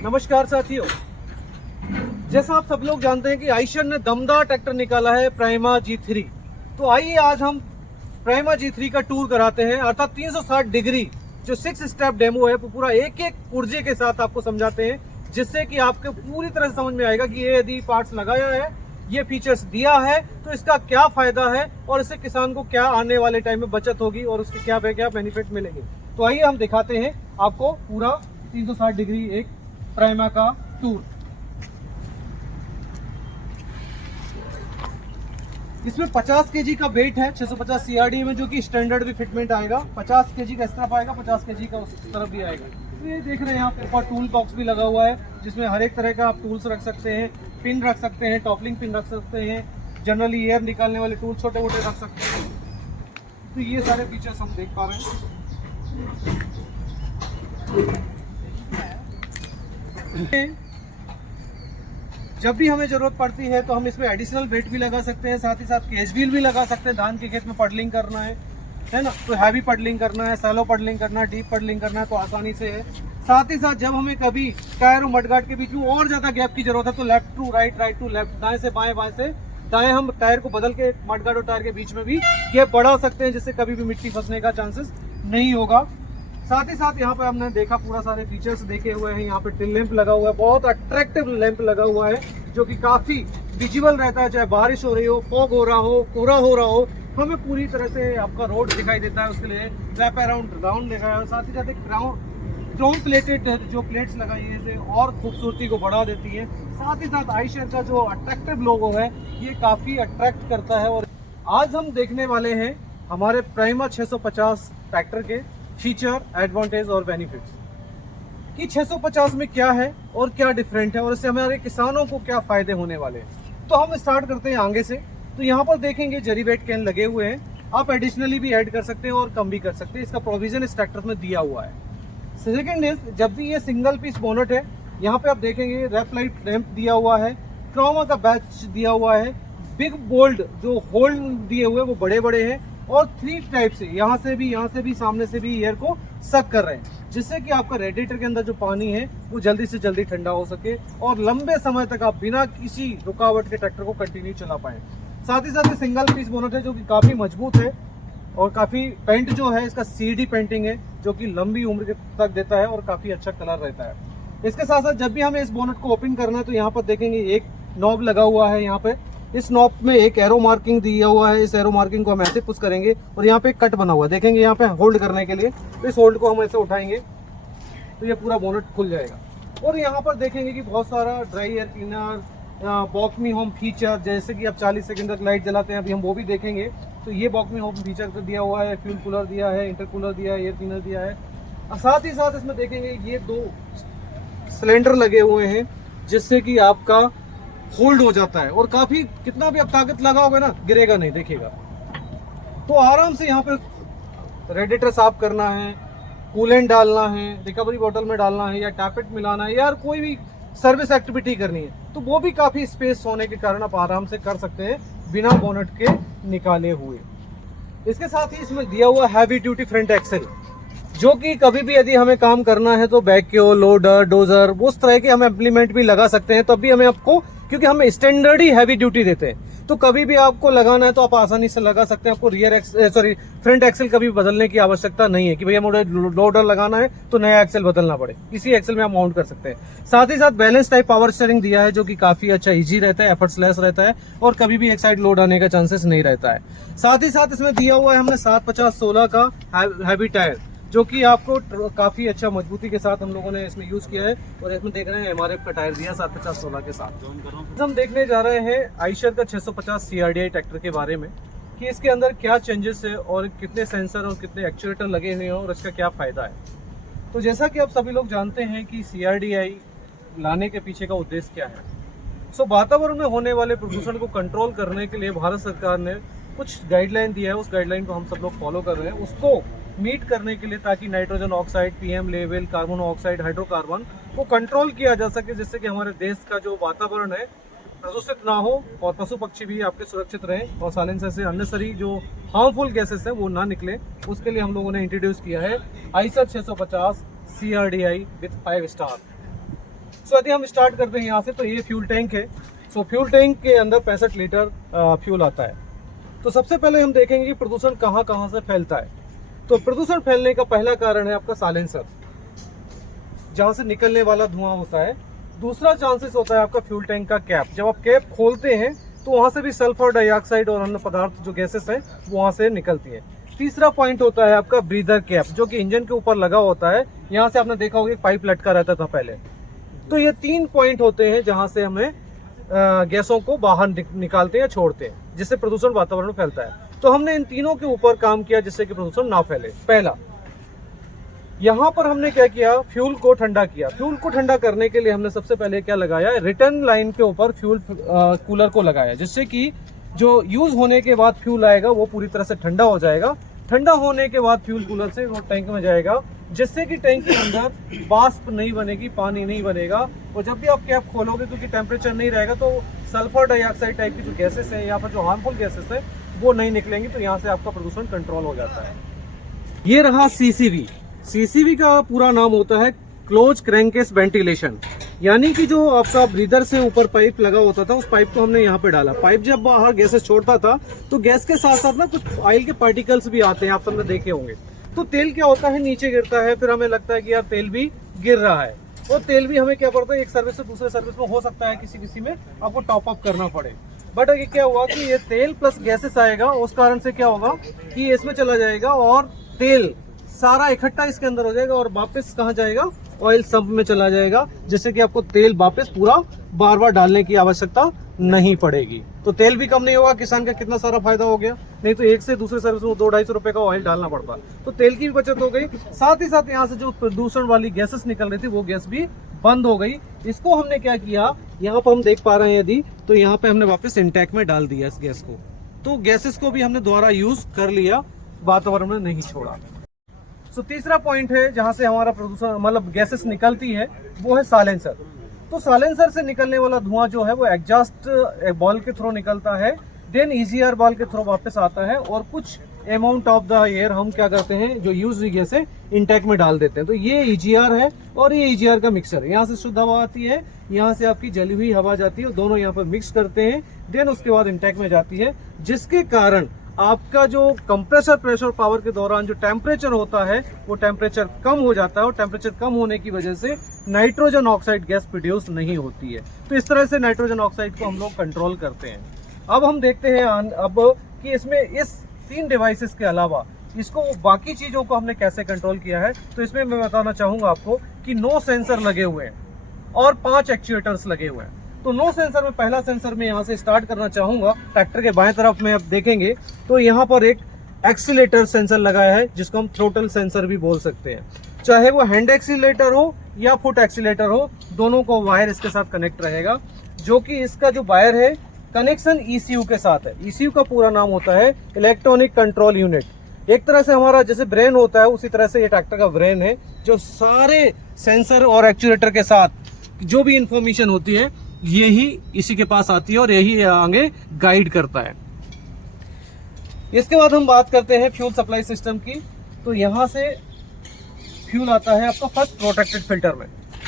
नमस्कार साथियों, जैसा आप सब लोग जानते हैं कि आइशर ने दमदार ट्रैक्टर निकाला है प्राइमा G3। तो आइए आज हम प्राइमा G3 का टूर कराते हैं, अर्थात 360 डिग्री जो 6 स्टेप डेमो है वो पूरा एक एक पुर्जे के साथ आपको समझाते हैं, जिससे कि आपको पूरी तरह से समझ में आएगा कि ये यदि पार्ट्स लगाया है, ये फीचर्स दिया है तो इसका क्या फायदा है और इससे किसान को क्या आने वाले टाइम में बचत होगी और उसके क्या बेनिफिट मिलेंगे। तो आइए हम दिखाते हैं आपको पूरा 360 डिग्री एक प्राइमा का टूर। इसमें 50 केजी का वेट है, 650 CRD में, जो कि स्टैंडर्ड भी फिटमेंट आएगा। 50 केजी का इस तरफ आएगा, 50 केजी का उस तरफ भी आएगा। तो ये देख रहे हैं यहाँ पे ऊपर टूल बॉक्स भी लगा हुआ है, जिसमें हर एक तरह का आप टूल्स रख सकते हैं, पिन रख सकते हैं, टॉपलिंग पिन रख सकते हैं, जनरली एयर निकालने वाले टूल छोटे मोटे रख सकते हैं। तो ये सारे फीचर्स हम देख पा रहे हैं। जब भी हमें जरूरत पड़ती है तो हम इसमें एडिशनल वेट भी लगा सकते हैं, साथ ही साथ केज व्हील भी लगा सकते हैं। धान के खेत में पडलिंग करना है ना, तो हैवी पडलिंग करना है, सैलो पडलिंग करना है, डीप पडलिंग करना है, तो आसानी से है। साथ ही साथ जब हमें कभी टायर और मडगार्ड के बीच में और ज्यादा गैप की जरूरत है तो left to right, right to left, दाएं से बाएं, बाएं से दाएं, हम टायर को बदल के मडगार्ड और टायर के बीच में भी गैप बढ़ा सकते हैं, जिससे कभी भी मिट्टी फंसने का चांसेस नहीं होगा। साथ ही साथ यहाँ पे हमने देखा पूरा सारे फीचर्स देखे हुए हैं। यहाँ पे टिल लैंप लगा हुआ है, बहुत अट्रैक्टिव लैंप लगा हुआ है, जो कि काफी विजिबल रहता है। चाहे बारिश हो रही हो, फॉग हो रहा हो, कोहरा हो रहा हो, हमें पूरी तरह से आपका रोड दिखाई देता है। उसके लिए रैप अराउंड राउंड दिखाया है। साथ ही साथ एक क्राउन प्लेटेड जो प्लेट्स लगाई है, इसे और खूबसूरती को बढ़ा देती है। साथ ही साथ आइशर का जो अट्रैक्टिव लोगो है, ये काफी अट्रैक्ट करता है। और आज हम देखने वाले हैं हमारे प्राइमा 650 ट्रैक्टर के फीचर, एडवांटेज और बेनिफिट्स कि 650 में क्या है और क्या डिफरेंट है और इससे हमारे किसानों को क्या फायदे होने वाले हैं। तो हम स्टार्ट करते हैं आगे से। तो यहाँ पर देखेंगे जरी वेट कैन लगे हुए हैं, आप एडिशनली भी ऐड कर सकते हैं और कम भी कर सकते हैं, इसका प्रोविजन इस ट्रैक्टर में दिया हुआ है। सेकेंड इज, जब भी ये सिंगल पीस बोनट है, यहाँ पे आप देखेंगे रैप लाइट रैंप दिया हुआ है, क्रोमा का बैच दिया हुआ है, बिग बोल्ड जो होल दिए हुए वो बड़े बड़े हैं और 3 टाइप से, यहाँ से भी, सामने से भी एयर को सक कर रहे हैं, जिससे कि आपका रेडिएटर के अंदर जो पानी है वो जल्दी से जल्दी ठंडा हो सके और लंबे समय तक आप बिना किसी रुकावट के ट्रैक्टर को कंटिन्यू चला पाए। साथ ही साथ ये सिंगल पीस बोनट है, जो कि काफी मजबूत है और काफी पेंट जो है इसका CD पेंटिंग है, जो कि लंबी उम्र तक देता है और काफी अच्छा कलर रहता है। इसके साथ साथ जब भी हमें इस बोनट को ओपन करना है तो यहाँ पर देखेंगे एक नॉब लगा हुआ है। यहाँ पे इस नॉब में एक एरो मार्किंग दिया हुआ है, इस एरो मार्किंग को हम ऐसे पुश करेंगे और यहाँ पे एक कट बना हुआ है, देखेंगे यहाँ पे होल्ड करने के लिए। तो इस होल्ड को हम ऐसे उठाएंगे तो ये पूरा बोनट खुल जाएगा। और यहाँ पर देखेंगे कि बहुत सारा ड्राई एयर क्लीनर, बॉक्मी होम फीचर, जैसे कि आप 40 सेकंड तक लाइट जलाते हैं, अभी हम वो भी देखेंगे। तो ये बॉक्मी होम फीचर तो दिया हुआ है, फ्यूल कूलर दिया है, इंटरकूलर दिया है, एयर क्लीनर दिया है। और साथ ही साथ इसमें देखेंगे ये 2 सिलेंडर लगे हुए हैं, जिससे कि आपका होल्ड हो जाता है और काफी, कितना भी आप ताकत लगाओगे ना, गिरेगा नहीं, देखिएगा। तो आराम से यहाँ पे रेडिएटर साफ करना है, कूलेंट डालना है, रिकवरी बॉटल में डालना है, या टैपेट मिलाना है, या कोई भी सर्विस एक्टिविटी करनी है, तो वो भी काफी स्पेस होने के कारण आप आराम से कर सकते हैं बिना बोनट के निकाले हुए। इसके साथ ही इसमें दिया हुआ हैवी ड्यूटी फ्रंट एक्सेल, जो कि कभी भी यदि हमें काम करना है तो बैकहो, लोडर, डोजर, उस तरह के हम इम्प्लीमेंट भी लगा सकते हैं। तब भी हमें आपको, क्योंकि हम स्टैंडर्ड ही हैवी ड्यूटी देते हैं, तो कभी भी आपको लगाना है तो आप आसानी से लगा सकते हैं। आपको फ्रंट एक्सेल कभी बदलने की आवश्यकता नहीं है कि भैया मुझे लोडर लगाना है तो नया एक्सेल बदलना पड़े, इसी एक्सेल में आप माउंट कर सकते हैं। साथ ही साथ बैलेंस टाइप पावर स्टीयरिंग दिया है, जो कि काफी अच्छा इजी रहता है, एफर्ट्सलेस रहता है और कभी भी एक साइड लोड आने का चांसेस नहीं रहता है। साथ ही साथ इसमें दिया हुआ है हमने 750/16 का हैवी टायर, जो कि आपको काफी अच्छा मजबूती के साथ हम लोगों ने इसमें यूज किया है। और इसमें देख रहे हैं MRF का टायर दिया 750/16 के साथ। हम देखने जा रहे हैं आइशर का 650 CRDI ट्रैक्टर के बारे में, कि इसके अंदर क्या चेंजेस है और कितने सेंसर और कितने एक्चुएटर लगे हुए हैं और इसका क्या फायदा है। तो जैसा कि आप सभी लोग जानते हैं कि CRDI लाने के पीछे का उद्देश्य क्या है। वातावरण में होने वाले प्रदूषण को कंट्रोल करने के लिए भारत सरकार ने कुछ गाइडलाइन दिया है, उस गाइडलाइन को हम सब लोग फॉलो कर रहे हैं, उसको मीट करने के लिए, ताकि nitrogen oxide, PM level, carbon oxide, hydrocarbon को कंट्रोल किया जा सके, जिससे कि हमारे देश का जो वातावरण है प्रदूषित ना हो और पशु पक्षी भी आपके सुरक्षित रहें और साइलेंसर से अननेसेसरी जो हार्मफुल गैसेस हैं वो ना निकले। उसके लिए हम लोगों ने इंट्रोड्यूस किया है आइशर 650 CRDI विद 5 स्टार। सो यदि हम स्टार्ट करते हैं यहाँ से, तो ये फ्यूल टैंक है। सो फ्यूल टैंक के अंदर 65 लीटर फ्यूल आता है। तो सबसे पहले हम देखेंगे कि प्रदूषण कहाँ कहाँ से फैलता है। तो प्रदूषण फैलने का पहला कारण है आपका साइलेंसर, जहाँ से निकलने वाला धुआं होता है। दूसरा चांसेस होता है आपका फ्यूल टैंक का कैप। जब आप कैप खोलते हैं तो वहाँ से भी सल्फर डाइऑक्साइड और अन्य पदार्थ जो गैसेस हैं वो वहाँ से निकलती है। तीसरा पॉइंट होता है आपका ब्रीदर कैप, जो कि इंजन के ऊपर लगा होता है। यहाँ से आपने देखा होगा एक पाइप लटका रहता था पहले। तो ये 3 पॉइंट होते हैं जहाँ से हमें गैसों को बाहर निकालते हैं, छोड़ते हैं, जिससे प्रदूषण वातावरण में फैलता है। तो हमने इन तीनों के ऊपर काम किया जिससे कि प्रदूषण ना फैले। पहला, यहाँ पर हमने क्या किया, फ्यूल को ठंडा किया। फ्यूल को ठंडा करने के लिए हमने सबसे पहले क्या लगाया, रिटर्न लाइन के ऊपर फ्यूल कूलर को लगाया, जिससे कि जो यूज होने के बाद फ्यूल आएगा वो पूरी तरह से ठंडा हो जाएगा। ठंडा होने के बाद फ्यूल कूलर से वो टैंक में जाएगा, जिससे कि टैंक के अंदर वाष्प नहीं बनेगी, पानी नहीं बनेगा। और जब भी आप कैप खोलोगे, क्योंकि टेम्परेचर नहीं रहेगा, तो सल्फर डाइऑक्साइड टाइप की जो गैसेस हैं, यहाँ पर जो हार्मफुल गैसेस हैं वो नहीं निकलेंगी। तो यहाँ से आपका प्रदूषण कंट्रोल हो जाता है। ये रहा सीसीवी। सीसीवी का पूरा नाम होता है क्लोज क्रैंकेस वेंटिलेशन, यानी कि जो आपका ब्रीदर से ऊपर पाइप लगा होता था, उस पाइप को हमने यहाँ पे डाला। पाइप जब बाहर गैसेस छोड़ता था तो गैस के साथ साथ ना कुछ ऑयल के पार्टिकल्स भी आते हैं, आप सबने देखे होंगे। तो तेल क्या होता है, नीचे गिरता है, फिर हमें लगता है कि यार तेल भी गिर रहा है। और तेल भी हमें क्या पड़ता है, एक सर्विस से दूसरे सर्विस में हो सकता है किसी में आपको टॉप अप करना पड़े। बट ये क्या हुआ कि ये तेल प्लस गैसेस आएगा, उस कारण से क्या होगा कि इसमें चला जाएगा और तेल सारा इकट्ठा इसके अंदर हो जाएगा और वापस कहाँ जाएगा, ऑयल संप में चला जाएगा, जिससे कि आपको तेल वापस पूरा बार बार डालने की आवश्यकता नहीं पड़ेगी। तो तेल भी कम नहीं होगा, किसान का कितना सारा फायदा हो गया। नहीं तो एक से दूसरे सर्विस में 200-250 रुपए का ऑयल डालना पड़ता, तो तेल की भी बचत हो गई। साथ ही साथ यहाँ से जो प्रदूषण वाली गैसेस निकल रही थी वो गैस भी बंद हो गई। इसको हमने क्या किया, यहाँ पर हम देख पा रहे हैं यदि, तो यहाँ पे हमने वापस इंटैक में डाल दिया इस गैस को। तो गैसेस को भी हमने दोबारा यूज कर लिया, वातावरण में नहीं छोड़ा। तो तीसरा पॉइंट है जहां से हमारा प्रदूषण मतलब गैसेस निकलती है, वो है साइलेंसर। तो साइलेंसर से निकलने वाला धुआं जो है वो एग्जॉस्ट बॉल के थ्रू निकलता है, देन ईजीआर बॉल के थ्रू वापस आता है, और कुछ अमाउंट ऑफ द एयर हम क्या करते हैं, जो यूज हुई गैस है इंटैक में डाल देते हैं। तो ये ईजीआर है और ये ईजीआर का मिक्सर है। यहाँ से शुद्ध हवा आती है, यहाँ से आपकी जली हुई हवा जाती है, दोनों यहाँ पर मिक्स करते हैं, देन उसके बाद इंटैक में जाती है, जिसके कारण आपका जो कंप्रेसर प्रेशर पावर के दौरान जो टेम्परेचर होता है वो टेम्परेचर कम हो जाता है, और टेम्परेचर कम होने की वजह से नाइट्रोजन ऑक्साइड गैस प्रोड्यूस नहीं होती है। तो इस तरह से नाइट्रोजन ऑक्साइड को हम लोग कंट्रोल करते हैं। अब हम देखते हैं अब कि इसमें इस 3 डिवाइसेस के अलावा इसको बाकी चीजों को हमने कैसे कंट्रोल किया है। तो इसमें मैं बताना चाहूंगा आपको कि 9 सेंसर लगे हुए हैं और 5 एक्चुएटर्स लगे हुए हैं। तो 9 सेंसर में पहला सेंसर में यहाँ से स्टार्ट करना चाहूंगा। ट्रैक्टर के बाएं तरफ में आप देखेंगे तो यहाँ पर एक एक्सीलेटर सेंसर लगाया है, जिसको हम थ्रोटल सेंसर भी बोल सकते हैं। चाहे वो हैंड एक्सीलेटर हो या फुट एक्सीलेटर हो, दोनों को वायर इसके साथ कनेक्ट रहेगा, जो कि इसका जो वायर है कनेक्शन ECU के साथ है। ECU का पूरा नाम होता है इलेक्ट्रॉनिक कंट्रोल यूनिट। एक तरह से हमारा जैसे ब्रेन होता है, उसी तरह से ये ट्रैक्टर का ब्रेन है, जो सारे सेंसर और एक्चुएटर के साथ जो भी इंफॉर्मेशन होती है यही इसी के पास आती है और यही आगे गाइड करता है। इसके बाद हम बात करते हैं फ्यूल सप्लाई सिस्टम की। तो यहाँ से फ्यूल आता है आपका फर्स्ट प्रोटेक्टेड फिल्टर में।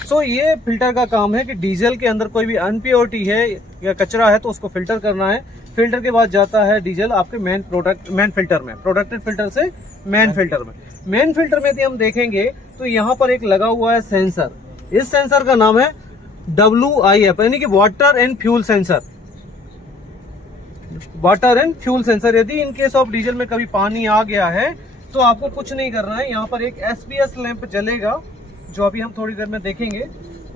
सो ये फिल्टर का काम है कि डीजल के अंदर कोई भी अनप्योरिटी है या कचरा है तो उसको फिल्टर करना है। फिल्टर के बाद जाता है डीजल आपके मेन फिल्टर में, प्रोटेक्टेड फिल्टर से मेन फिल्टर में। मेन फिल्टर में यदि हम देखेंगे तो यहाँ पर एक लगा हुआ है सेंसर। इस सेंसर का नाम है WIF, यानी कि water and fuel sensor. Water and fuel sensor, यदि इन केस ऑफ डीजल में कभी पानी आ गया है तो आपको कुछ नहीं करना है। यहाँ पर एक SBS लैंप जलेगा, जो अभी हम थोड़ी देर में देखेंगे।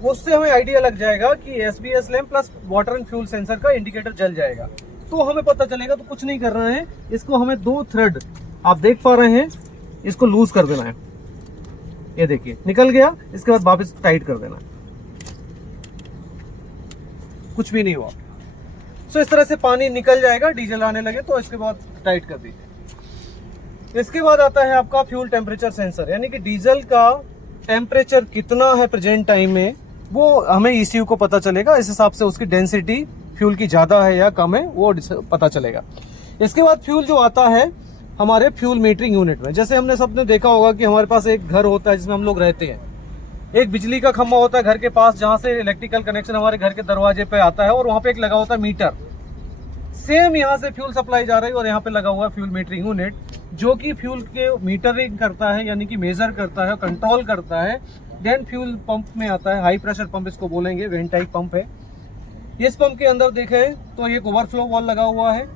उससे हमें आइडिया लग जाएगा कि SBS lamp plus water and fuel sensor का इंडिकेटर जल जाएगा, तो हमें पता चलेगा। तो कुछ नहीं करना है, इसको हमें 2 थ्रेड आप देख पा रहे हैं, इसको लूज कर देना है। ये देखिए निकल गया, इसके बाद वापस टाइट कर देना है, कुछ भी नहीं हुआ। सो इस तरह से पानी निकल जाएगा, डीजल आने लगे तो इसके बाद टाइट कर दीजिए। इसके बाद आता है आपका फ्यूल टेम्परेचर सेंसर, यानी कि डीजल का टेम्परेचर कितना है प्रेजेंट टाइम में, वो हमें ECU को पता चलेगा। इस हिसाब से उसकी डेंसिटी फ्यूल की ज्यादा है या कम है वो पता चलेगा। इसके बाद फ्यूल जो आता है हमारे फ्यूल मीटरिंग यूनिट में। जैसे हमने सबने देखा होगा कि हमारे पास एक घर होता है जिसमें हम लोग रहते हैं। एक बिजली का खंभा होता है घर के पास, जहां से इलेक्ट्रिकल कनेक्शन हमारे घर के दरवाजे पे आता है, और वहां पे एक लगा होता है मीटर। सेम यहाँ से फ्यूल सप्लाई जा रही है और यहाँ पे लगा हुआ है फ्यूल मीटरिंग यूनिट, जो कि फ्यूल के मीटरिंग करता है, यानी कि मेजर करता है, कंट्रोल करता है। देन फ्यूल पंप में आता है, हाई प्रेशर पंप इसको बोलेंगे, वेंट टाइप पंप है। इस पंप के अंदर देखें तो एक ओवरफ्लो वॉल लगा हुआ है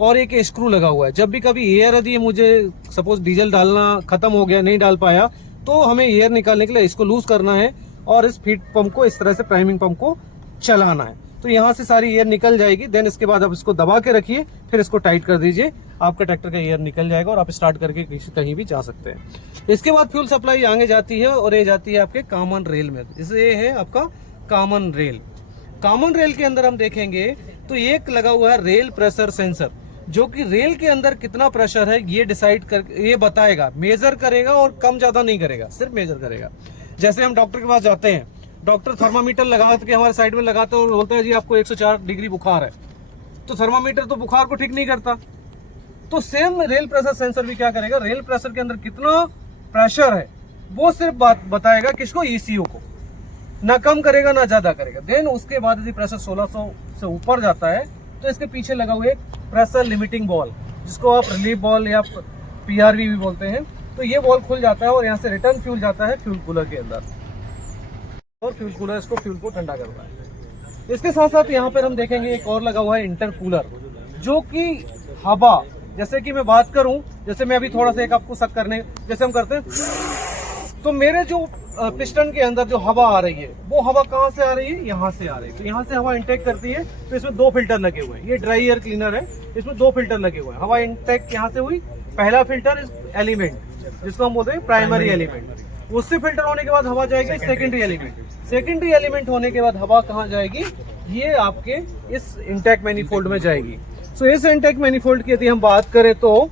और एक स्क्रू लगा हुआ है। जब भी कभी एयर यदि मुझे सपोज डीजल डालना खत्म हो गया, नहीं डाल पाया, तो हमें एयर निकालने के लिए इसको लूज करना है और इस फीड पंप को इस तरह से प्राइमिंग पंप को चलाना है, तो यहाँ से सारी एयर निकल जाएगी। देन इसके बाद आप इसको दबा के रखिए, फिर इसको टाइट कर दीजिए, आपका ट्रैक्टर का एयर निकल जाएगा और आप स्टार्ट करके कहीं भी जा सकते हैं। इसके बाद फ्यूल सप्लाई आगे जाती है और ये जाती है आपके कॉमन रेल में। ये है आपका कॉमन रेल। कॉमन रेल के अंदर हम देखेंगे तो एक लगा हुआ है रेल प्रेशर सेंसर, जो कि रेल के अंदर कितना प्रेशर है ये डिसाइड कर, ये बताएगा, मेजर करेगा और कम ज्यादा नहीं करेगा, सिर्फ मेजर करेगा। जैसे हम डॉक्टर के पास जाते हैं, डॉक्टर थर्मामीटर लगा के हमारे साइड में लगाते हैं और बोलता है जी आपको 104 डिग्री बुखार है, तो थर्मामीटर तो बुखार को ठीक नहीं करता। तो सेम रेल प्रेशर सेंसर भी क्या करेगा, रेल प्रेशर के अंदर कितना प्रेशर है वो सिर्फ बात बताएगा किसको, ईसीयू को, ना कम करेगा ना ज्यादा करेगा। देन उसके बाद यदि प्रेशर 1600 से ऊपर जाता है तो इसके पीछे लगा हुआ एक प्रेशर लिमिटिंग बॉल, जिसको आप रिलीफ बॉल या पीआरवी भी बोलते हैं। तो ये बॉल खुल जाता है और यहाँ से रिटर्न फ्यूल जाता है फ्यूल कूलर के अंदर, और फ्यूल कूलर इसको फ्यूल को ठंडा करता है। इसके साथ साथ यहाँ पर हम देखेंगे एक और लगा हुआ है इंटरकूलर, जो कि हवा, जैसे कि मैं बात करूं, जैसे मैं अभी थोड़ा सा एक आपको शक करने जैसे हम करते हैं, तो मेरे जो पिस्टन के अंदर जो हवा आ रही है वो हवा कहाँ से आ रही है, यहाँ से आ रही है। तो यहाँ से हवा इंटेक करती है, तो इसमें 2 फिल्टर लगे हुए हैं। ये ड्राई एयर क्लीनर है, इसमें 2 फिल्टर लगे हुए हैं। हवा इंटेक यहाँ से हुई, पहला फिल्टर इस एलिमेंट जिसको हम बोलते हैं प्राइमरी एलिमेंट, उससे फिल्टर होने के बाद हवा जाएगी सेकेंडरी एलिमेंट। सेकेंडरी एलिमेंट होने के बाद हवा कहाँ जाएगी, ये आपके इस इंटेक मैनिफोल्ड में जाएगी। सो इस इंटेक मैनिफोल्ड की यदि हम बात करें तो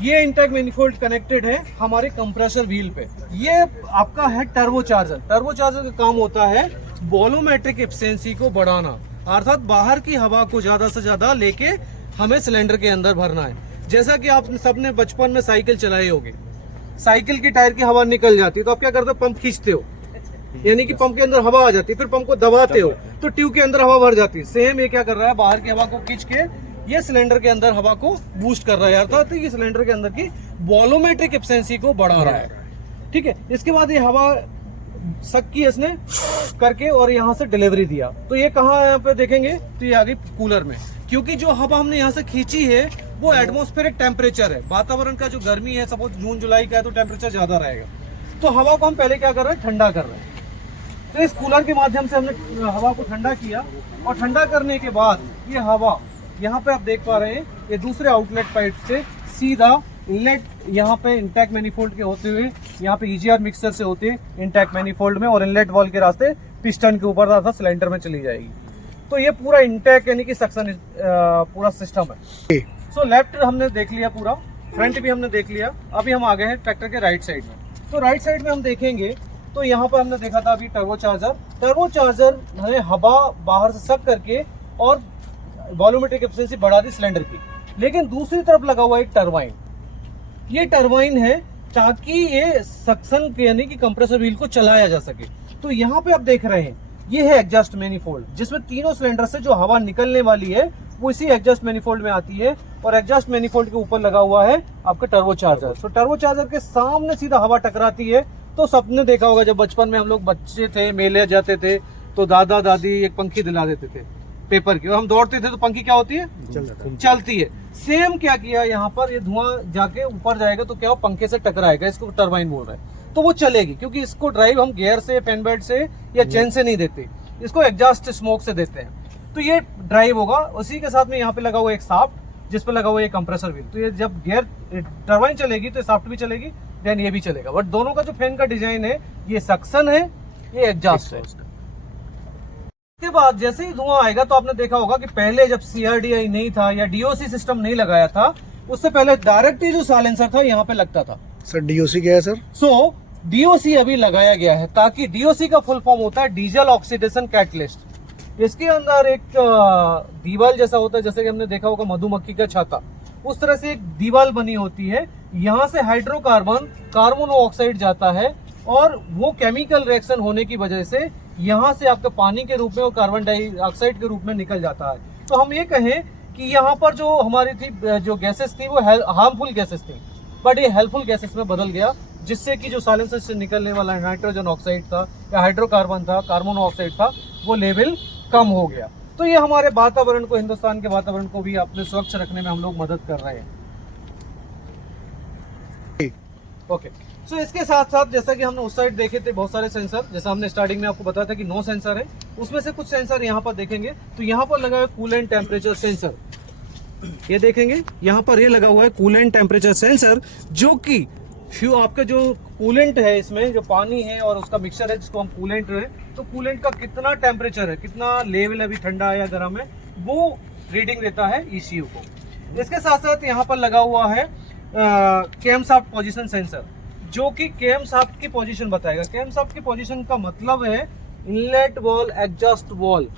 ये इंटेक मैनिफोल्ड कनेक्टेड है हमारे कंप्रेसर व्हील पे। ये आपका है टर्बो चार्जर। टर्बो चार्जर का काम होता है वॉल्यूमेट्रिक एफिशिएंसी को बढ़ाना, अर्थात बाहर की हवा को ज्यादा से ज्यादा लेके हमें सिलेंडर के अंदर भरना है। जैसा कि आप सबने बचपन में साइकिल चलाई होगी, साइकिल की टायर की हवा निकल जाती है तो आप क्या करते हो, पंप खींचते हो, यानी कि पंप के अंदर हवा आ जाती है, फिर पंप को दबाते हो तो ट्यूब के अंदर हवा भर जाती है। सेम ये क्या कर रहा है, बाहर की हवा को खींच के ये सिलेंडर के अंदर हवा को बूस्ट कर रहा है, अर्थात ये सिलेंडर के अंदर की वॉल्यूमेट्रिक एफिशिएंसी को बढ़ा रहा है। ठीक है, इसके बाद ये हवा सक की इसने करके और यहाँ से डिलीवरी दिया, तो ये कहाँ यहाँ पे देखेंगे तो ये आ गई कूलर में, क्योंकि जो हवा हमने यहाँ से खींची है वो एटमॉस्फेरिक टेम्परेचर है, वातावरण का जो गर्मी है, सपोज जून जुलाई का है तो टेम्परेचर ज्यादा रहेगा, तो हवा को हम पहले क्या कर रहे हैं, ठंडा कर रहे हैं। तो इस कूलर के माध्यम से हमने हवा को ठंडा किया और ठंडा करने के बाद ये हवा यहाँ पे आप देख पा रहे हैं, ये दूसरे आउटलेट पाइप से सीधा इनलेट यहाँ पे इंटेक मैनिफोल्ड के होते हुए यहाँ पे ईजीआर मिक्सर से होते इंटेक मैनिफोल्ड में और इनलेट वॉल के रास्ते पिस्टन के ऊपर अर्थात सिलेंडर में चली जाएगी। तो ये पूरा इंटेक यानी कि सक्शन पूरा सिस्टम है। सो लेफ्ट हमने देख लिया, पूरा फ्रंट भी हमने देख लिया। अभी हम आ गए हैं ट्रैक्टर के राइट साइड में। तो राइट साइड में हम देखेंगे तो यहाँ पर हमने देखा था अभी टर्बो चार्जर ने हवा बाहर से सक करके और वॉल्यूमेट्रिक एफिशिएंसी बढ़ा दी सिलेंडर की। लेकिन दूसरी तरफ लगा हुआ एक टरबाइन, ये टरबाइन है ताकि ये सक्शन यानी कि कंप्रेसर व्हील को चलाया जा सके। तो यहाँ पे आप देख रहे हैं ये है एग्जॉस्ट मैनिफोल्ड, जिसमें तीनों सिलेंडर से जो हवा निकलने वाली है वो इसी एग्जॉस्ट मैनिफोल्ड में आती है और एग्जॉस्ट मैनिफोल्ड के ऊपर लगा हुआ है आपका टर्बो चार्जर। तो टर्बो चार्जर के सामने सीधा हवा टकराती है। तो सबने देखा होगा जब बचपन में हम लोग बच्चे थे, मेले जाते थे तो दादा दादी एक पंखी दिला देते थे पेपर की, और हम दौड़ते थे तो पंखी क्या होती है, चलती है। सेम क्या किया यहाँ पर, ये धुआं जाके ऊपर जाएगा तो क्या हो, पंखे से टकराएगा, इसको टरबाइन बोल रहे हैं, तो वो चलेगी, क्योंकि इसको ड्राइव हम गियर से, पेन बेल्ट से या चेन से नहीं देते, इसको एग्जॉस्ट स्मोक से देते हैं। तो ये ड्राइव होगा। उसी के साथ में यहाँ पे लगा हुआ एक शाफ्ट जिस पे लगा हुआ एक कंप्रेसर व्हील। तो ये जब गियर टरबाइन चलेगी तो शाफ्ट भी चलेगी, देन ये भी चलेगा। बट दोनों का जो फैन का डिजाइन है, ये सक्शन है, ये एग्जॉस्ट है। इसके बाद जैसे ही धुआं आएगा तो आपने देखा होगा कि पहले जब CRDI नहीं था या DOC सिस्टम नहीं लगाया था, उससे पहले डायरेक्ट ही जो साइलेंसर था यहाँ पे लगता था। सर DOC क्या है सर? सो DOC अभी लगाया गया है, ताकि DOC का फुल फॉर्म होता है डीजल ऑक्सीडेशन कैटलिस्ट। इसके अंदर एक दीवाल जैसा होता है, जैसे कि हमने देखा होगा मधुमक्खी का छाता, उस तरह से एक दीवाल बनी होती है यहाँ से हाइड्रोकार्बन कार्बन मोनोऑक्साइड जाता है और वो केमिकल रिएक्शन होने की वजह से यहाँ से आपका पानी के रूप में और कार्बन डाइऑक्साइड के रूप में निकल जाता है। तो हम ये कहें कि यहाँ पर जो हमारी थी जो गैसेस थी वो हार्मफुल गैसेस थी, बट ये हेल्पफुल गैसेस में बदल गया, जिससे कि जो साइलेंसर से निकलने वाला नाइट्रोजन ऑक्साइड था या हाइड्रोकार्बन था, कार्बन मोनोऑक्साइड था, वो लेवल कम हो गया। तो ये हमारे वातावरण को, हिंदुस्तान के वातावरण को भी अपने स्वच्छ रखने में हम लोग मदद कर रहे हैं। ओके, सो इसके साथ साथ जैसा कि हमने उस साइड देखे थे बहुत सारे सेंसर, जैसा हमने स्टार्टिंग में आपको बताया था कि 9 सेंसर है, उसमें से कुछ सेंसर यहाँ पर देखेंगे तो यहाँ पर लगा है कूलेंट टेम्परेचर सेंसर। ये देखेंगे यहाँ पर ये लगा हुआ है कूलेंट टेम्परेचर सेंसर, जो कि आपका जो कूलेंट है, इसमें जो पानी है और उसका मिक्सचर है जिसको हम कूलेंट है, तो कूलेंट का कितना टेम्परेचर है, कितना लेवल अभी ठंडा है या गर्म है, वो रीडिंग देता है ECU को। इसके साथ साथ यहाँ पर लगा हुआ है कैमशाफ्ट पोजीशन सेंसर, जो कि कैमशाफ्ट की पोजीशन बताएगा। कैमशाफ्ट की पोजीशन का मतलब है इनलेट वॉल, एग्जॉस्ट वॉल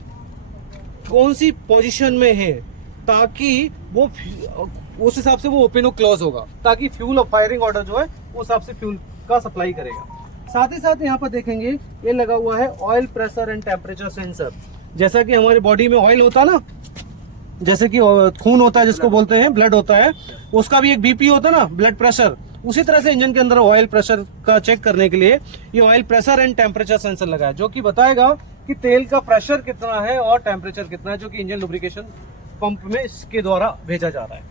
कौन सी पोजीशन में है, ताकि वो उस हिसाब से वो ओपन और क्लोज होगा, ताकि फ्यूल और फायरिंग ऑर्डर जो है उस हिसाब से फ्यूल का सप्लाई करेगा। साथ ही साथ यहाँ पर देखेंगे ये लगा हुआ है oil pressure and temperature sensor. जैसा कि हमारी बॉडी में ऑयल होता है ना, जैसे कि खून होता है जिसको बोलते हैं ब्लड होता है, उसका भी एक BP होता है ना, ब्लड प्रेशर, उसी तरह से इंजन के अंदर ऑयल प्रेशर का चेक करने के लिए ये oil pressure and temperature sensor लगा है, जो कि बताएगा कि तेल का प्रेशर कितना है और टेम्परेचर कितना है, जो कि इंजन लुब्रिकेशन पंप में इसके द्वारा भेजा जा रहा है।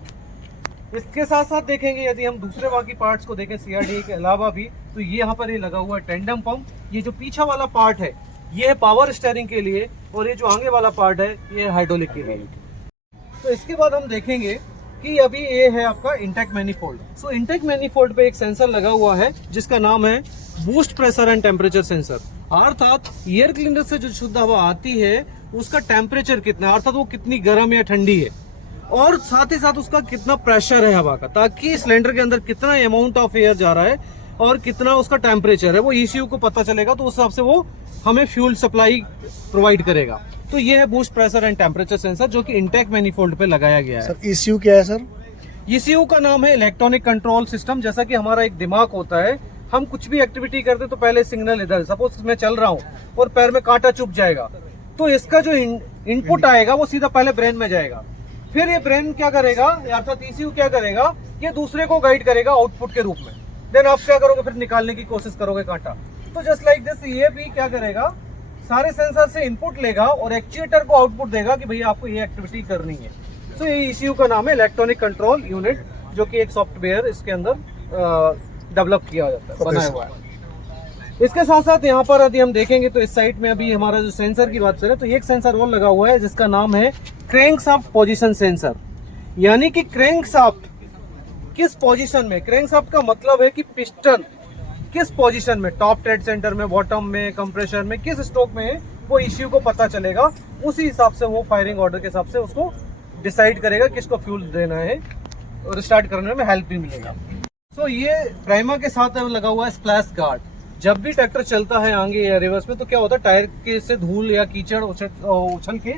इसके साथ साथ देखेंगे यदि हम दूसरे बाकी पार्ट्स को देखें CRDA के अलावा भी, तो ये यहाँ पर ये लगा हुआ है टेंडम पंप। ये जो पीछे वाला पार्ट है ये है पावर स्टीयरिंग के लिए, और ये जो आगे वाला पार्ट है ये हाइड्रोलिक के लिए। तो इसके बाद हम देखेंगे कि अभी ये है आपका इंटेक मैनिफोल्ड। सो इंटेक मैनिफोल्ड पे एक सेंसर लगा हुआ है जिसका नाम है boost pressure and temperature sensor, अर्थात एयर क्लीनर से जो शुद्ध हवा आती है उसका टेम्परेचर कितना है, अर्थात वो कितनी गर्म या ठंडी है, और साथ ही साथ उसका कितना प्रेशर है हवा का, ताकि सिलेंडर के अंदर कितना अमाउंट ऑफ एयर जा रहा है और कितना उसका टेम्परेचर है, वो ECU को पता चलेगा, तो उस हिसाब से वो हमें फ्यूल सप्लाई प्रोवाइड करेगा। तो ये है boost pressure and temperature sensor, जो कि इंटेक मैनिफोल्ड पे लगाया गया है। सर ECU क्या है सर? ECU का नाम है इलेक्ट्रॉनिक कंट्रोल सिस्टम। जैसा कि हमारा एक दिमाग होता है, हम कुछ भी एक्टिविटी करते तो पहले सिग्नल इधर, सपोज मैं चल रहा हूँ और पैर में कांटा चुभ जाएगा, तो इसका जो इनपुट आएगा वो सीधा पहले ब्रेन में जाएगा, फिर ये ब्रेन क्या करेगा, अर्थात ECU क्या करेगा, ये दूसरे को गाइड करेगा आउटपुट के रूप में। देन आप क्या करोगे, फिर निकालने की कोशिश करोगे कांटा। तो जस्ट लाइक दिस ये भी क्या करेगा, सारे सेंसर से इनपुट लेगा और एक्चुएटर को आउटपुट देगा कि भैया आपको ये एक्टिविटी करनी है। तो ये ECU का नाम है इलेक्ट्रॉनिक कंट्रोल यूनिट, जो कि एक सॉफ्टवेयर इसके अंदर डेवलप किया जाता है, बनाया हुआ है। इसके साथ साथ यहाँ पर यदि हम देखेंगे तो इस साइड में अभी हमारा जो सेंसर की बात करें तो एक सेंसर और लगा हुआ है जिसका नाम है क्रैंकशाफ्ट पोजीशन सेंसर, यानी कि क्रैंकशाफ्ट किस पोजीशन में, क्रैंकशाफ्ट का मतलब है कि पिस्टन किस पोजीशन में, टॉप डेड सेंटर में, बॉटम में, कंप्रेशर में, किस स्ट्रोक में है, वो ECU को पता चलेगा। उसी हिसाब से वो फायरिंग ऑर्डर के हिसाब से उसको डिसाइड करेगा किसको फ्यूल देना है, और स्टार्ट करने में हेल्प भी मिलेगा। सो ये प्राइमा के साथ लगा हुआ है स्प्लैश गार्ड। जब भी ट्रैक्टर चलता है आगे या रिवर्स में तो क्या होता है, टायर के से धूल या कीचड़ उछल के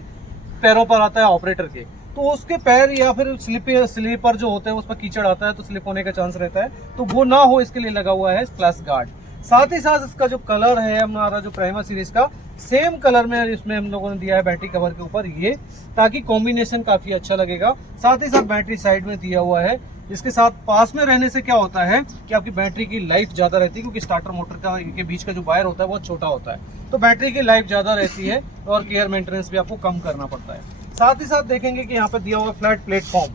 पैरों पर आता है ऑपरेटर के, तो उसके पैर या फिर स्लीपर जो होते हैं उस पर कीचड़ आता है तो स्लिप होने का चांस रहता है, तो वो ना हो इसके लिए लगा हुआ है स्प्लैश गार्ड। साथ ही साथ इसका जो कलर है हमारा जो प्राइमा सीरीज का सेम कलर में इसमें हम लोगों ने दिया है बैटरी कवर के ऊपर, ये ताकि कॉम्बिनेशन काफी अच्छा लगेगा। साथ ही साथ बैटरी साइड में दिया हुआ है। इसके साथ पास में रहने से क्या होता है कि आपकी बैटरी की लाइफ ज्यादा रहती है, क्योंकि स्टार्टर मोटर का के बीच का जो वायर होता है वो छोटा होता है, तो बैटरी की लाइफ ज्यादा रहती है और केयर मेंटेनेंस भी आपको कम करना पड़ता है। साथ ही साथ देखेंगे कि यहाँ पे दिया हुआ फ्लैट प्लेटफॉर्म,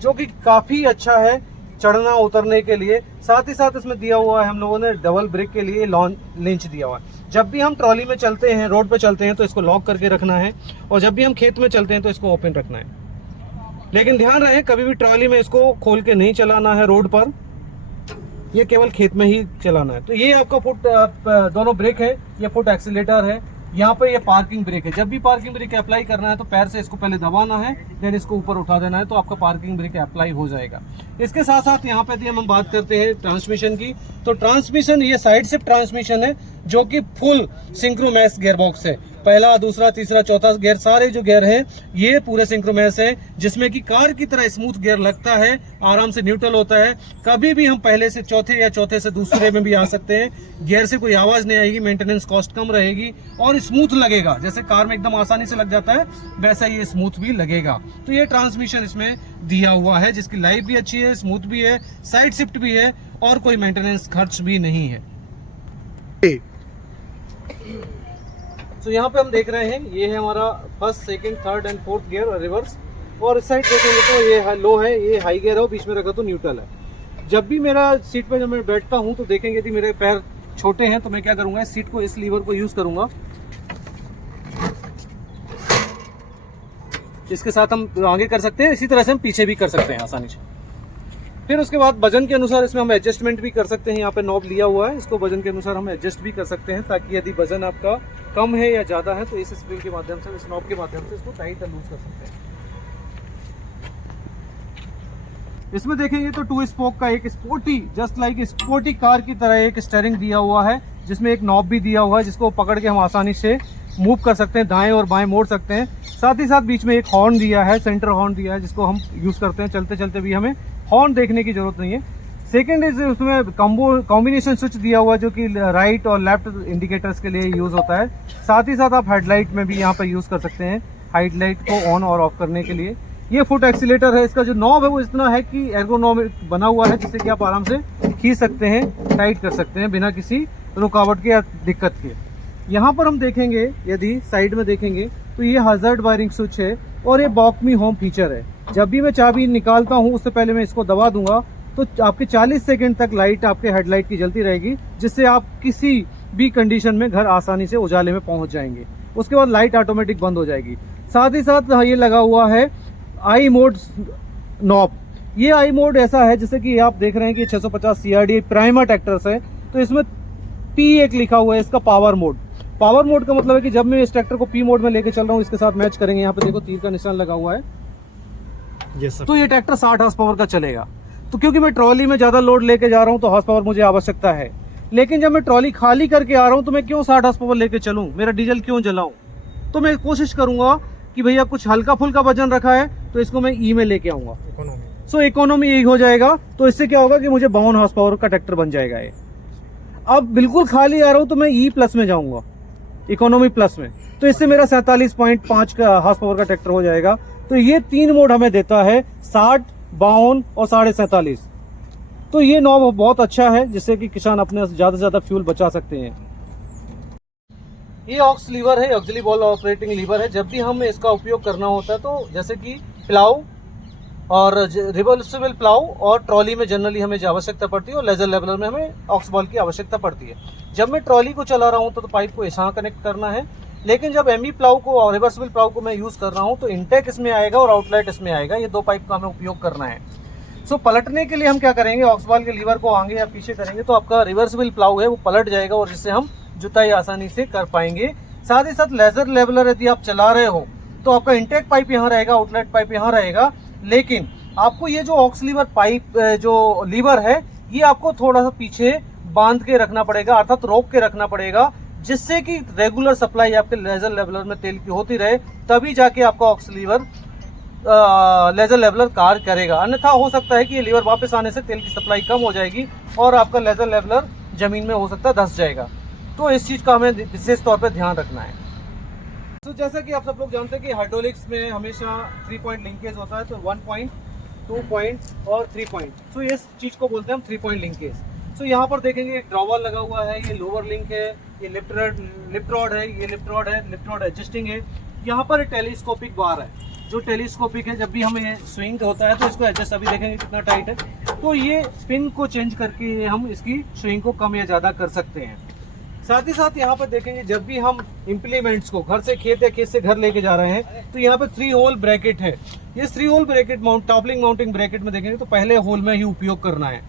जो कि काफी अच्छा है चढ़ना उतरने के लिए। साथ ही साथ इसमें दिया हुआ है हम लोगों ने डबल ब्रेक के लिए लिंच दिया हुआ है। जब भी हम ट्रॉली में चलते हैं, रोड पे चलते हैं, तो इसको लॉक करके रखना है, और जब भी हम खेत में चलते हैं तो इसको ओपन रखना है। लेकिन ध्यान रहे कभी भी ट्रॉली में इसको खोल के नहीं चलाना है रोड पर, ये केवल खेत में ही चलाना है। तो ये आपका फुट दोनों ब्रेक है, ये फुट एक्सीलेटर है, यहाँ पे ये पार्किंग ब्रेक है। जब भी पार्किंग ब्रेक अप्लाई करना है तो पैर से इसको पहले दबाना है, देन इसको ऊपर उठा देना है, तो आपका पार्किंग ब्रेक अप्लाई हो जाएगा। इसके साथ साथ यहाँ पे हम बात करते हैं ट्रांसमिशन की, तो ट्रांसमिशन ये साइड शिफ्ट ट्रांसमिशन है, जो कि फुल सिंक्रोमैक्स गियरबॉक्स है। पहला, दूसरा, तीसरा, चौथा गियर, सारे जो गियर हैं ये पूरे सिंक्रोमैस है, जिसमें कि कार की तरह स्मूथ गियर लगता है, आराम से न्यूट्रल होता है। कभी भी हम पहले से चौथे या चौथे से दूसरे में भी आ सकते हैं। गियर से कोई आवाज नहीं आएगी, मेंटेनेंस कॉस्ट कम रहेगी और स्मूथ लगेगा। जैसे कार में एकदम आसानी से लग जाता है वैसा ये स्मूथ भी लगेगा। तो ये ट्रांसमिशन इसमें दिया हुआ है, जिसकी लाइफ भी अच्छी है, स्मूथ भी है, साइड शिफ्ट भी है और कोई मेंटेनेंस खर्च भी नहीं है। तो यहाँ पे हम देख रहे हैं ये है हमारा first, second, third and fourth gear और रिवर्स। और इस साइड देखेंगे तो ये लो है, ये हाई गियर है, बीच में रखा तो न्यूट्रल है। जब भी मेरा सीट पे जब मैं बैठता हूँ तो देखेंगे यदि मेरे पैर छोटे हैं तो मैं क्या करूँगा, इस सीट को, इस लीवर को यूज़ करूँगा। इसके साथ हम आगे कर सकते हैं, इसी तरह से हम पीछे भी कर सकते हैं आसानी से। फिर उसके बाद वजन के अनुसार इसमें हम एडजस्टमेंट भी कर सकते हैं। यहाँ पे नॉब लिया हुआ है, इसको वजन के अनुसार हम एडजस्ट भी कर सकते हैं, ताकि यदि वजन आपका कम है या ज़्यादा है तो इस स्प्रिंग के माध्यम से, इस नॉब के माध्यम से इसको टाइट और लूज कर सकते हैं। इसमें देखेंगे तो 2 स्पोक का एक sporty, just like sporty car की तरह एक स्टीयरिंग दिया हुआ है, जिसमें एक नॉब भी दिया हुआ है, जिसको पकड़ के हम आसानी से मूव कर सकते हैं, दाएं और बाएं मोड़ सकते हैं। साथ ही साथ बीच में एक हॉर्न दिया है, सेंटर हॉर्न दिया है, जिसको हम यूज़ करते हैं। चलते चलते भी हमें हॉर्न देखने की जरूरत नहीं है। सेकंड इज उसमें कॉम्बिनेशन स्विच दिया हुआ है, जो कि राइट और लेफ्ट इंडिकेटर्स के लिए यूज़ होता है। साथ ही साथ आप हेडलाइट में भी यहाँ पर यूज़ कर सकते हैं, हेडलाइट को ऑन और ऑफ करने के लिए। ये फुट एक्सीलेटर है, इसका जो नॉब है वो इतना है कि एर्गोनॉमिक बना हुआ है, जिससे कि आप आराम से खींच सकते हैं, टाइट कर सकते हैं बिना किसी रुकावट के या दिक्कत के। यहाँ पर हम देखेंगे, यदि साइड में देखेंगे तो ये हज़ार्ड वायरिंग स्विच है और ये वॉक मी होम फीचर है। जब भी मैं चाबी निकालता हूँ उससे पहले मैं इसको दबा दूंगा तो आपके 40 सेकंड तक लाइट आपके हेडलाइट की जलती रहेगी, जिससे आप किसी भी कंडीशन में घर आसानी से उजाले में पहुंच जाएंगे। उसके बाद लाइट ऑटोमेटिक बंद हो जाएगी। साथ ही साथ ये लगा हुआ है आई मोड नॉब। ये आई मोड ऐसा है जैसे कि आप देख रहे हैं कि 650 CRD प्राइमर ट्रैक्टर्स है, तो इसमें P1 लिखा हुआ है, इसका पावर मोड। पावर मोड का मतलब है कि जब मैं इस ट्रैक्टर को P मोड में लेके चल रहा हूँ, इसके साथ मैच करेंगे, यहाँ पे देखो तीर का निशान लगा हुआ है, तो ये ट्रैक्टर 60 हॉर्स पावर का चलेगा। तो क्योंकि मैं ट्रॉली में ज्यादा लोड लेके जा रहा हूँ तो हॉर्स पावर मुझे आवश्यकता है, लेकिन जब मैं ट्रॉली खाली करके आ रहा हूँ तो मैं क्यों 60 हॉर्स पावर लेके चलूँ, मेरा डीजल क्यों जलाऊं। तो मैं कोशिश करूंगा कि भैया कुछ हल्का फुल्का वजन रखा है तो इसको मैं ई में लेके आऊंगा, सो इकोनॉमी ई हो जाएगा। तो इससे क्या होगा कि मुझे 52 हॉर्स पावर का ट्रैक्टर बन जाएगा ये। अब बिल्कुल खाली आ रहा हूँ तो मैं ई प्लस में जाऊंगा, इकोनॉमी प्लस में, तो इससे मेरा 47.5 का हॉर्स पावर का ट्रैक्टर हो जाएगा। तो ये 3 मोड हमें देता है, 60, 52 और 47.5। तो ये नॉब बहुत अच्छा है, जिससे कि किसान अपने ज्यादा से ज्यादा फ्यूल बचा सकते हैं। ये ऑक्स लीवर है, ऑक्सिलरी बॉल ऑपरेटिंग लीवर है। जब भी हमें इसका उपयोग करना होता है तो जैसे कि प्लाऊ और रिवर्सिबल प्लाऊ और ट्रॉली में जनरली हमें जो आवश्यकता पड़ती है, और लेजर लेवलर में हमें ऑक्स बॉल की आवश्यकता पड़ती है। जब मैं ट्रॉली को चला रहा हूँ तो पाइप को यहाँ कनेक्ट करना है, लेकिन जब एमई प्लाऊ को और रिवर्सिबल प्लाऊ को मैं यूज कर रहा हूँ तो इनटेक इसमें आएगा और आउटलेट इसमें आएगा। ये 2 पाइप का हमें उपयोग करना है। सो पलटने के लिए हम क्या करेंगे, ऑक्स बॉल के लीवर को आगे या पीछे करेंगे तो आपका रिवर्सिबल प्लाऊ है वो पलट जाएगा, और जिससे हम जुताई आसानी से कर पाएंगे। साथ ही साथ लेजर लेवलर यदि आप चला रहे हो तो आपका इनटेक पाइप यहाँ रहेगा, आउटलेट पाइप यहाँ रहेगा, लेकिन आपको ये जो ऑक्स लीवर पाइप जो लीवर है ये आपको थोड़ा सा पीछे बांध के रखना पड़ेगा, अर्थात रोक के रखना पड़ेगा, जिससे कि रेगुलर सप्लाई आपके लेजर लेवलर में तेल की होती रहे, तभी जाके आपका ऑक्स लीवर लेजर लेवलर कार्य करेगा। अन्यथा हो सकता है कि ये लीवर वापस आने से तेल की सप्लाई कम हो जाएगी और आपका लेजर लेवलर जमीन में हो सकता है धंस जाएगा। तो इस चीज का हमें विशेष तौर पर ध्यान रखना है। तो जैसा कि आप सब लोग जानते हैं कि हाइड्रोलिक्स में हमेशा 3 पॉइंट लिंकेज होता है, तो 1 पॉइंट, 2 पॉइंट और 3 पॉइंट। तो इस चीज को बोलते हैं हम 3 पॉइंट लिंकेज। तो यहाँ पर देखेंगे एक ड्रॉवर लगा हुआ है, ये लोअर लिंक है, ये लिफ्ट रॉड है, ये लिफ्ट रॉड एडजस्टिंग है। यहाँ पर टेलीस्कोपिक बार है, जो टेलीस्कोपिक है, जब भी हमें स्विंग होता है तो इसको एडजस्ट, अभी देखेंगे कितना टाइट है, तो ये पिन को चेंज करके हम इसकी स्विंग को कम या ज़्यादा कर सकते हैं। साथ ही साथ यहाँ पर देखेंगे जब भी हम इम्प्लीमेंट्स को घर से खेत या खेत से घर लेके जा रहे हैं तो यहाँ पे 3 होल ब्रैकेट है। ये 3 whole bracket toppling mounting bracket में देखेंगे तो पहले होल में ही उपयोग करना है,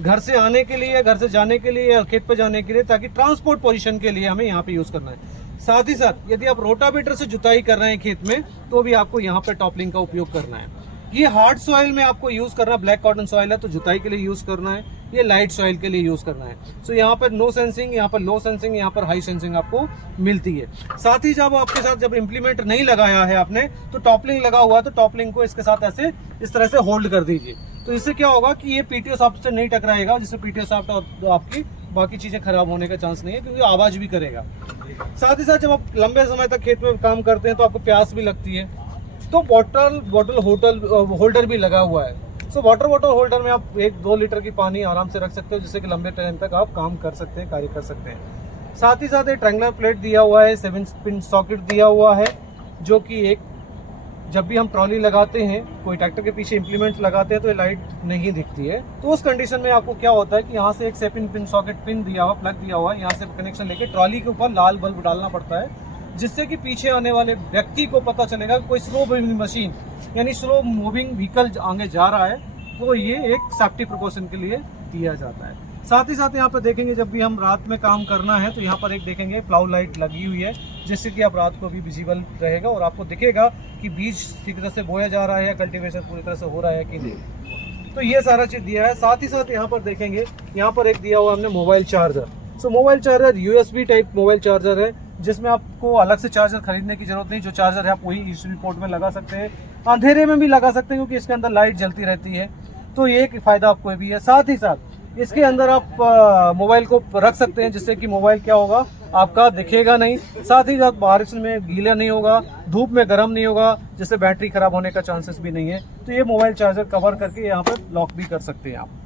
घर से आने के लिए, घर से जाने के लिए या खेत पे जाने के लिए, ताकि ट्रांसपोर्ट पोजीशन के लिए हमें यहाँ पे यूज करना है। साथ ही साथ यदि आप रोटावेटर से जुताई कर रहे हैं खेत में तो भी आपको यहाँ पे टॉपलिंग का उपयोग करना है। ये हार्ड सॉइल में आपको यूज करना, ब्लैक कॉटन सॉइल है तो जुताई के लिए यूज करना है। ये लाइट सॉइल के लिए यूज़ करना है। सो यहाँ पर नो सेंसिंग, यहाँ पर लो सेंसिंग, यहाँ पर हाई सेंसिंग आपको मिलती है। साथ ही जब आपके साथ जब इम्प्लीमेंट नहीं लगाया है आपने, तो टॉपलिंग लगा हुआ है, तो टॉपलिंग को इसके साथ ऐसे इस तरह से होल्ड कर दीजिए। तो इससे क्या होगा कि ये पीटीओ सॉफ्ट से नहीं टकराएगा, जिससे पीटीओ सॉफ्ट और आपकी बाकी चीज़ें खराब होने का चांस नहीं है, क्योंकि आवाज़ भी करेगा। साथ ही साथ जब आप लंबे समय तक खेत में काम करते हैं तो आपको प्यास भी लगती है, तो बॉटल होल्डर भी लगा हुआ है। सो वाटर बॉटल होल्डर में आप 1-2 लीटर की पानी आराम से रख सकते हो, जिससे कि लंबे टाइम तक आप काम कर सकते हैं, कार्य कर सकते हैं। साथ ही साथ एक ट्रायंगुलर प्लेट दिया हुआ है, 7 पिन सॉकेट दिया हुआ है, जो कि एक जब भी हम ट्रॉली लगाते हैं, कोई ट्रैक्टर के पीछे इम्प्लीमेंट लगाते हैं तो ये लाइट नहीं दिखती है। तो उस कंडीशन में आपको क्या होता है कि यहाँ से एक 7 पिन सॉकेट पिन दिया हुआ, प्लग दिया हुआ है, यहाँ से कनेक्शन लेके ट्रॉली के ऊपर लाल बल्ब डालना पड़ता है, जिससे कि पीछे आने वाले व्यक्ति को पता चलेगा कि कोई स्लो मूविंग मशीन यानी स्लो मूविंग व्हीकल आगे जा रहा है, तो ये एक सेफ्टी प्रिकॉशन के लिए दिया जाता है। साथ ही साथ यहाँ पर देखेंगे जब भी हम रात में काम करना है तो यहाँ पर एक देखेंगे प्लाउ लाइट लगी हुई है, जिससे कि आप रात को भी विजिबल रहेगा और आपको दिखेगा कि बीज ठीक तरह से बोया जा रहा है या कल्टीवेशन पूरी तरह से हो रहा है कि नहीं। तो ये सारा चीज़ दिया है। साथ ही साथ यहाँ पर देखेंगे, यहाँ पर एक दिया हुआ हमने mobile charger. So mobile charger USB type mobile charger है, जिसमें आपको अलग से चार्जर खरीदने की जरूरत नहीं। जो चार्जर है आप वही USB पोर्ट में लगा सकते हैं, अंधेरे में भी लगा सकते हैं, क्योंकि इसके अंदर लाइट जलती रहती है, तो ये एक फ़ायदा आपको भी है। साथ ही साथ इसके अंदर आप मोबाइल को रख सकते हैं, जिससे कि मोबाइल क्या होगा आपका दिखेगा नहीं, साथ ही साथ बारिश में गीला नहीं होगा, धूप में गर्म नहीं होगा, जिससे बैटरी खराब होने का चांसेस भी नहीं है। तो ये मोबाइल चार्जर कवर करके यहाँ पर लॉक भी कर सकते हैं आप।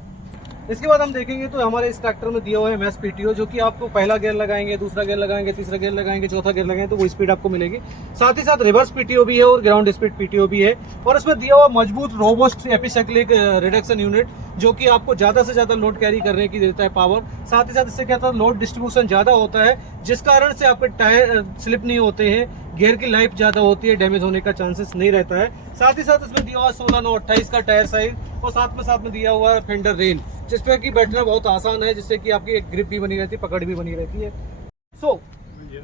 इसके बाद हम देखेंगे तो हमारे इस ट्रैक्टर में दिया हुआ है MS PTO, जो कि आपको पहला गियर लगाएंगे, दूसरा गियर लगाएंगे, तीसरा गियर लगाएंगे, चौथा गियर लगाएंगे तो वो स्पीड आपको मिलेगी। साथ ही साथ रिवर्स PTO भी है और ग्राउंड स्पीड PTO भी है, और इसमें दिया हुआ मजबूत रोबोस्ट एपिसाइक्लिक रिडक्शन यूनिट, जो कि आपको ज़्यादा से ज़्यादा लोड कैरी करने की देता है पावर। साथ ही साथ इससे क्या होता है, लोड डिस्ट्रीब्यूशन ज़्यादा होता है, जिस कारण से आपके टायर स्लिप नहीं होते हैं, गियर की लाइफ ज़्यादा होती है, डैमेज होने का चांसेस नहीं रहता है। साथ ही साथ इसमें दिया हुआ 16/9/28 का टायर साइज, और साथ में दिया हुआ फेंडर रेल, जिस पर कि बैठना बहुत आसान है, जिससे कि आपकी एक ग्रिप भी बनी रहती है, पकड़ भी बनी रहती है। सो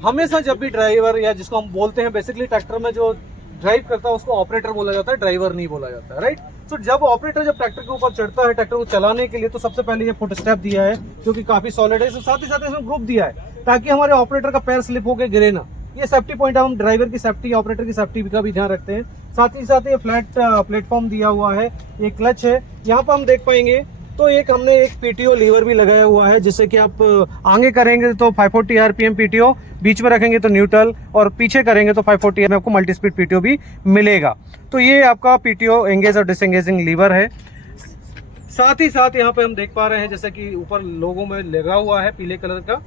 हमेशा जब भी ड्राइवर, या जिसको हम बोलते हैं बेसिकली ट्रैक्टर में जो ड्राइव करता है उसको ऑपरेटर बोला जाता है, ड्राइवर नहीं बोला जाता है, राइट। तो जब ऑपरेटर जब ट्रैक्टर के ऊपर चढ़ता है ट्रैक्टर को चलाने के लिए, तो सबसे पहले ये फुट स्टेप दिया है, जो कि काफी सॉलिड है। साथ ही साथ इसमें ग्रुप दिया है, ताकि हमारे ऑपरेटर का पैर स्लिप होकर गिरे ना। ये सेफ्टी पॉइंट, हम ड्राइवर की सेफ्टी, ऑपरेटर की सेफ्टी का भी ध्यान रखते हैं। साथ ही साथ ये फ्लैट प्लेटफॉर्म दिया हुआ है, ये क्लच है। यहाँ पर हम देख पाएंगे तो एक हमने एक PTO लीवर भी लगाया हुआ है, जिससे कि आप आगे करेंगे तो 540 RPM PTO, बीच में रखेंगे तो न्यूट्रल, और पीछे करेंगे तो 540 में आपको मल्टी स्पीड PTO भी मिलेगा। तो ये आपका PTO एंगेज और डिसएंगेजिंग लीवर है। साथ ही साथ यहाँ पे हम देख पा रहे हैं, जैसे कि ऊपर लोगों में लगा हुआ है पीले कलर का,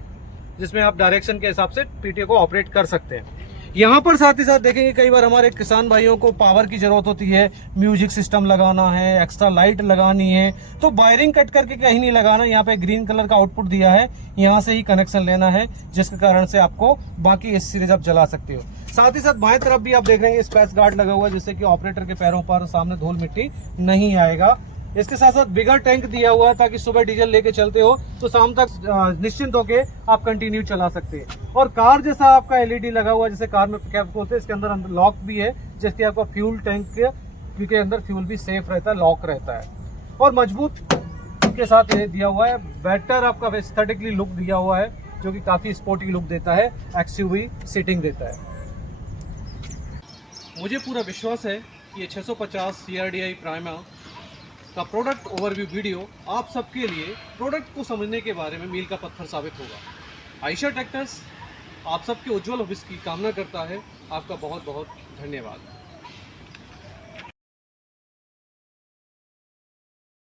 जिसमें आप डायरेक्शन के हिसाब से PTO को ऑपरेट कर सकते हैं। यहाँ पर साथ ही साथ देखेंगे कई बार हमारे किसान भाइयों को पावर की जरूरत होती है, म्यूजिक सिस्टम लगाना है, एक्स्ट्रा लाइट लगानी है, तो वायरिंग कट करके कहीं नहीं लगाना। यहाँ पे ग्रीन कलर का आउटपुट दिया है, यहाँ से ही कनेक्शन लेना है, जिसके कारण से आपको बाकी इस सीरीज आप जला सकते हो। साथ ही साथ बाएं तरफ भी आप देख रहे हैं स्पेस गार्ड लगा हुआ है, जिससे कि ऑपरेटर के पैरों पर सामने धूल मिट्टी नहीं आएगा। इसके साथ साथ बिगर टैंक दिया हुआ है, ताकि सुबह डीजल लेके चलते हो तो शाम तक निश्चिंत होके आप कंटिन्यू चला सकते हैं। और कार जैसा आपका LED लगा हुआ है, जैसे कार में कैप खोलते हैं, इसके अंदर लॉक भी है, जिससे आपका फ्यूल टैंक के अंदर फ्यूल भी सेफ रहता है, लॉक रहता है। और मजबूत के साथ ये दिया हुआ है, बेटर आपका एस्थेटिकली लुक दिया हुआ है, जो कि काफी स्पोर्टी लुक देता है, XUV सीटिंग देता है। मुझे पूरा विश्वास है कि ये 650 CRDI प्राइमा का प्रोडक्ट ओवरव्यू वीडियो आप सबके लिए प्रोडक्ट को समझने के बारे में मील का पत्थर साबित होगा। आयशा ट्रैक्टर्स आप सबके उज्जवल भविष्य की कामना करता है। आपका बहुत बहुत धन्यवाद।